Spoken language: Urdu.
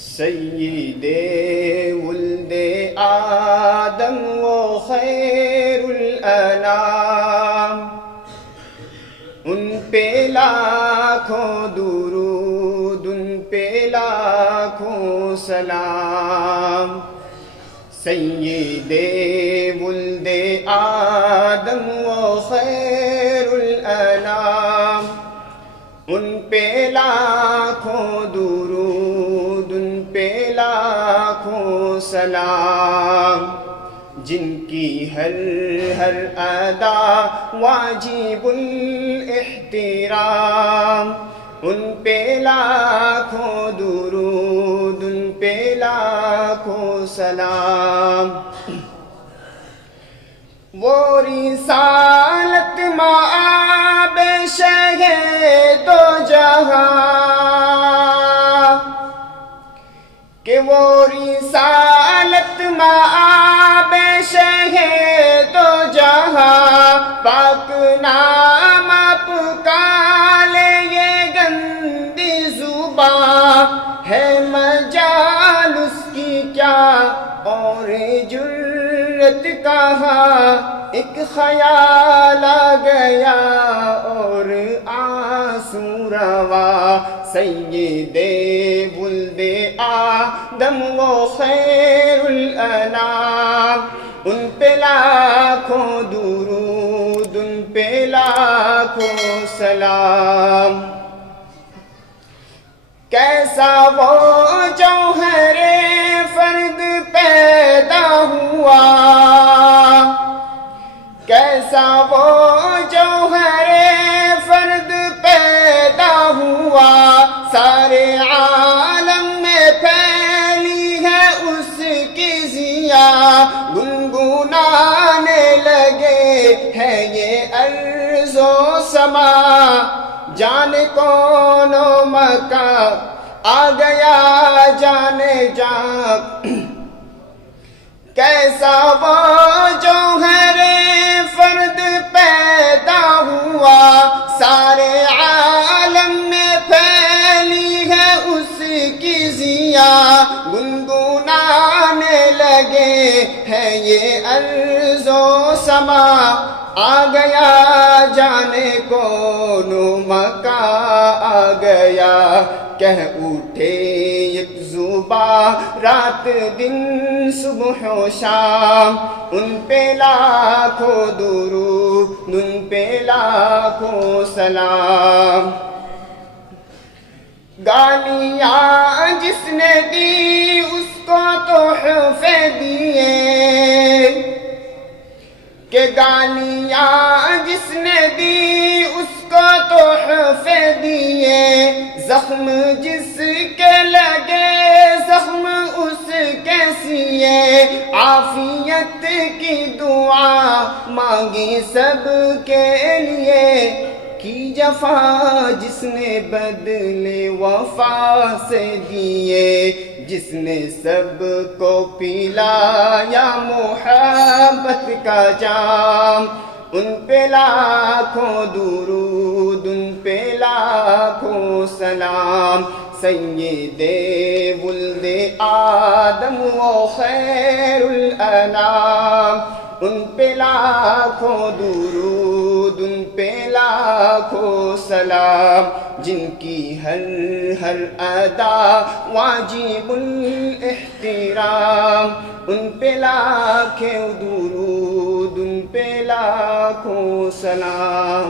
سید ولد آدم و خیر الانام، ان پہ لاکھوں درود، ان پہ لاکھوں سلام۔ سید ولد آدم و خیر الانام، ان پہ لاکھوں درود، ان پہ لاکھوں سلام، جن کی ہر ہر ادا واجب الاحترام، ان پہ لاکھوں درود، ان پہ لاکھوں سلام۔ وہ رسالت مآب شہ دو جہاں، کہ وہ رسالت مآب شہ دو جہاں، پاک نام آپ کا لے یہ گندی زباں، ہے مجال اس کی کیا اور جرت کہاں، ایک خیال آ گیا اور آنسو روا۔ سید ولد آدم و خیر الانام، ان پہ لاکھوں درود، ان پہ لاکھوں سلام۔ کیسا وہ جوہر فرد پیدا ہوا، کیسا وہ جوہر فرد پیدا ہوا، سارے عالم میں پھیلی ہے اس کی ضیا، گنگنانے لگے ہے یہ ارض و سما، جانے کون و مکان آ گیا جانے جا۔ کیسا وہ جوہر فرد پیدا ہوا، سارے عالم میں پھیلی ہے اس کی ضیا، گنگنانے لگے ہے یہ ارض و سما، آ گیا جانے کون و مکان آ گیا، کہہ اٹھے یک زباں رات دن صبح و شام، ان پہ لاکھوں درود، ان پہ لاکھوں سلام۔ گالیاں جس نے دی اس کو تحفے دیے، کہ گالیاں جس نے دی اس کو تحفے دیے، زخم جس کے لگے زخم اس کے سیے، عافیت کی دعا مانگی سب کے لیے، کی جفا جس نے بدلے وفا سے دیے، جس نے سب کو پلایا محبت کا جام، ان پہ لاکھوں درود، ان پہ لاکھوں سلام۔ سید ولد آدم و خیر الانام، ان پہ لاکھوں درود، ان پہ لاکھوں سلام، جن کی ہر ہر ادا واجب الاحترام، ان پہ لاکھوں درود، ان پہ لاکھوں سلام۔